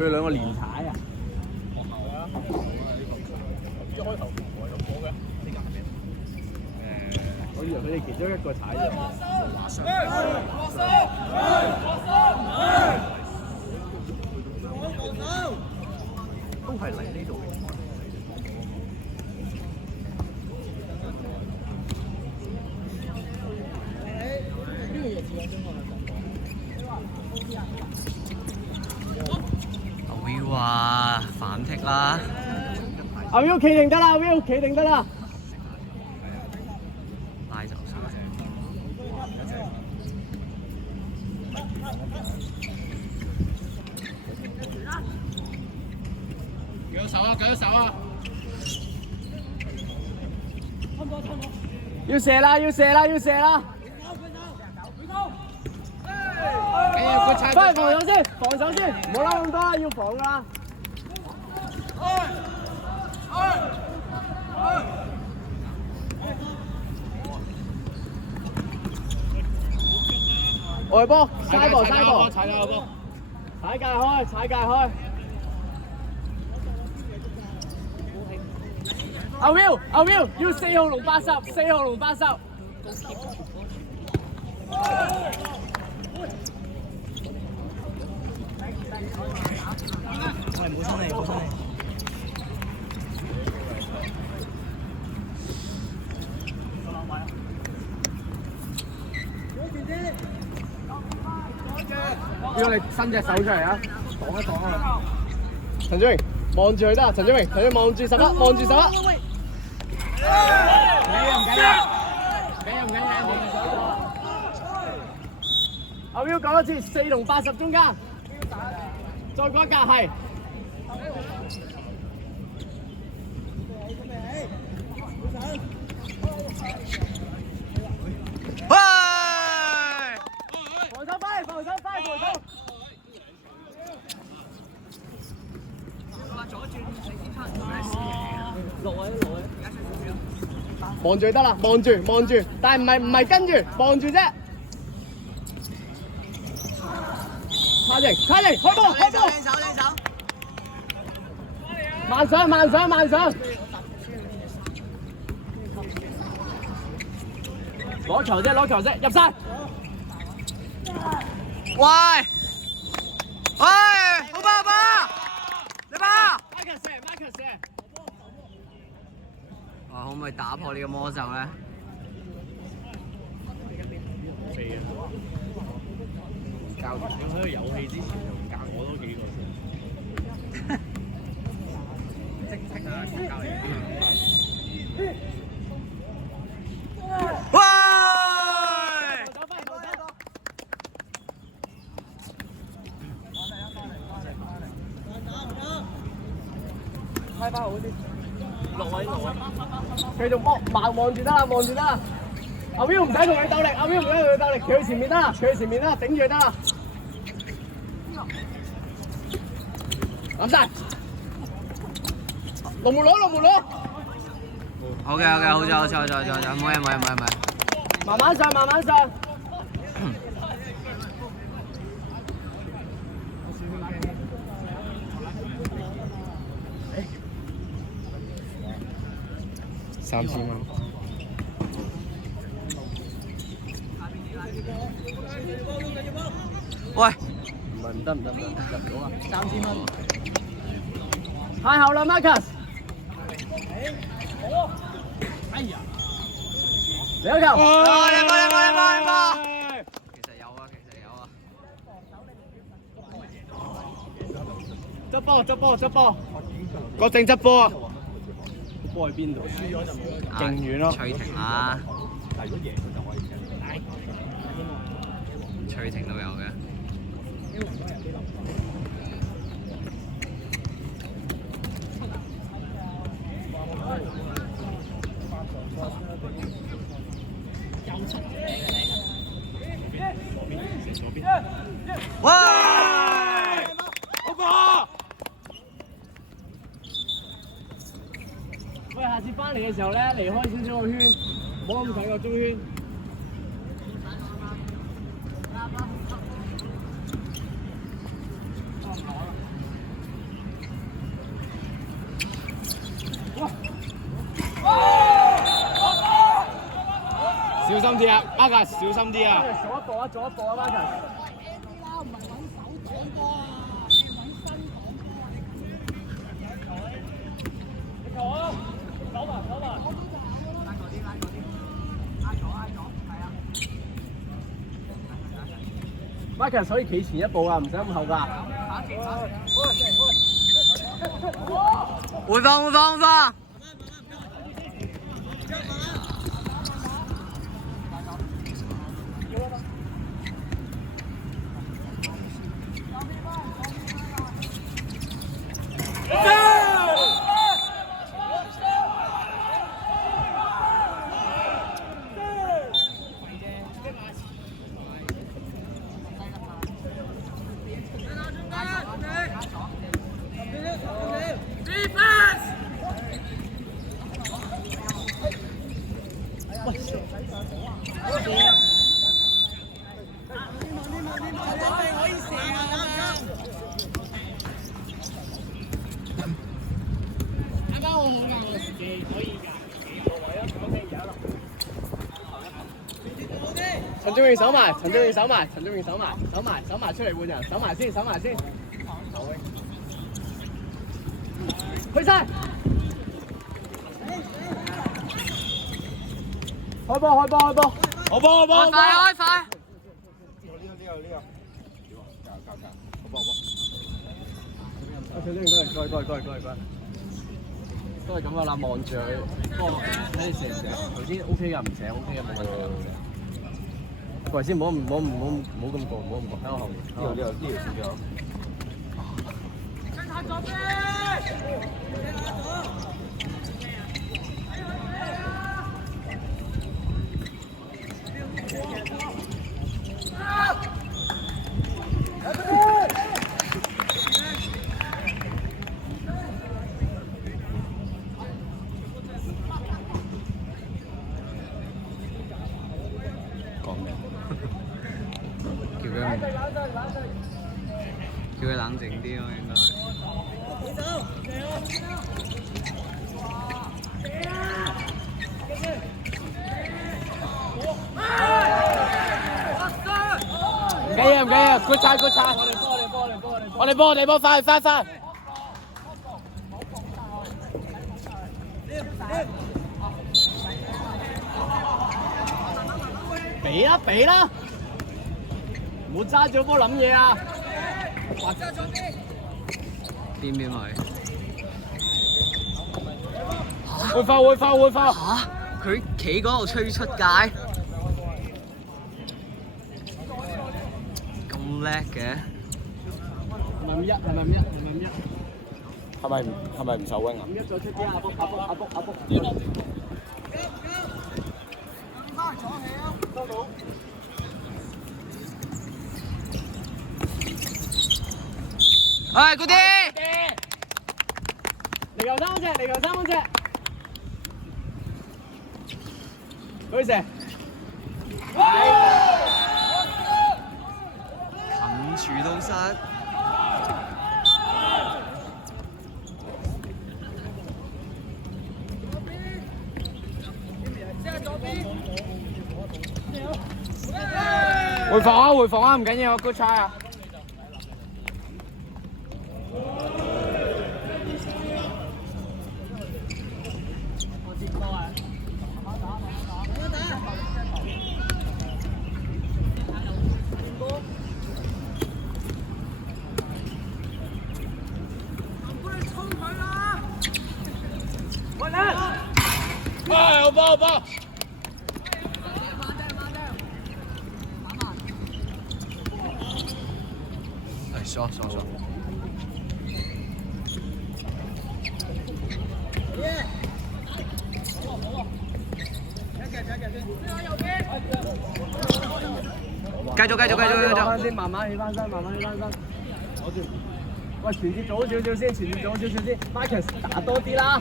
佢哋兩個連踩啊！一開頭唔係咁講嘅，我以為佢哋其中一個踩啫。都係嚟呢度嘅。阿 Will 啊，反擊啦！阿 Will 企定得啦 ，Will 企定得啦。拉走晒。舉手啊！舉手啊！要射啦！要射啦！要射啦！翻去防守先，防守先，唔好拉咁多啦，要防噶啦。外波，嘥波，嘥波，踩啦波，踩界開，踩界開。阿 Will，阿 Will，要4號龍80，4號龍80。喂，冇心你，冇心你。要你伸隻手出嚟啊！擋一擋啊！陳俊榮望住佢得，陳俊榮望住11，望住11。唔緊要，阿 Will 講一次，4同80中間，再講一格係。喂！防守快，防守快，防守！望住得啦，望住，但係唔係跟住，望住啫。卡定，開波！慢上！攞球啫，入晒！喂！好吧，你吧！Marcus 射！哇，可唔可以打破呢個魔咒咧？教練喺個遊戲之前就教我多幾個先。即啊，教練。喂！開翻好啲。落位。繼續搏，望住得啦。阿 Will 唔使同你鬥力，企喺前面得啦，頂住得啦。攬晒。龍門攞。好嘅，好咗，冇嘢。慢慢上。3000蚊。喂！唔得，入咗啊！3000蚊。太後啦 ，Marcus。哎呀！你有球！你波！其實有啊。執波！郭正執波啊！波喺邊度？輸咗就冇得。勁遠咯。翠婷啊！但係如果贏佢就可以贏。翠婷都有嘅。喂！好波！喂，下次翻嚟嘅時候咧，離開少少個圈，唔好咁近個中圈。啲啊 ，Marcus 小心啲啊！做一步啊 ，Marcus。Marcus 可以企前一步啊，唔使咁後㗎。回放。陳俊榮守埋，出嚟換人，守埋先。去晒！開波！開快！陳俊榮過嚟。都係咁噶啦，望住佢，不過睇你射唔射。頭先 OK 㗎，唔射 OK 嘅冇問題。過嚟先，唔好咁過，喺我後面。呢條少咗。叫佢冷靜啲咯，應該。唔緊要，good try。我哋波，快！俾啦！唔好揸住波諗嘢啊！邊去？會發！嚇！佢企嗰度吹出界，咁叻嘅？係咪5-1？係咪唔受 wing 啊？5-1再出啲阿卜。收到。哎，good 啲！嚟球3分隻。舉射。近處都失。回防啊，唔緊要 ，good try 啊！好波！哎，刷！繼續。慢慢起翻身。攞住。喂，前接早少少先 ，Marcus 打多啲啦。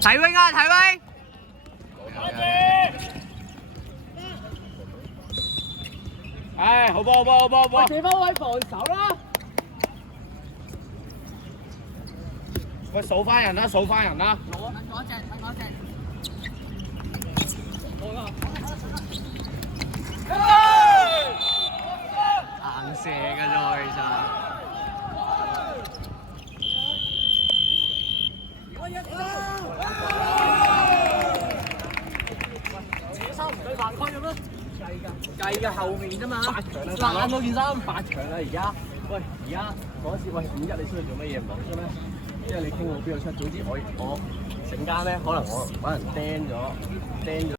睇 wing 啊！唉，好波好波好波好波！射翻位防守啦！喂，數翻人啦，數翻人啦！等我一隻。硬射㗎啫其實。計㗎後面啫嘛，8強啦，爛到件衫8強啦而家。喂，而家嗰時喂5-1你出去做乜嘢唔係嘅咩？因為你傾到邊度出，總之我陣間咧可能我揾人釘咗。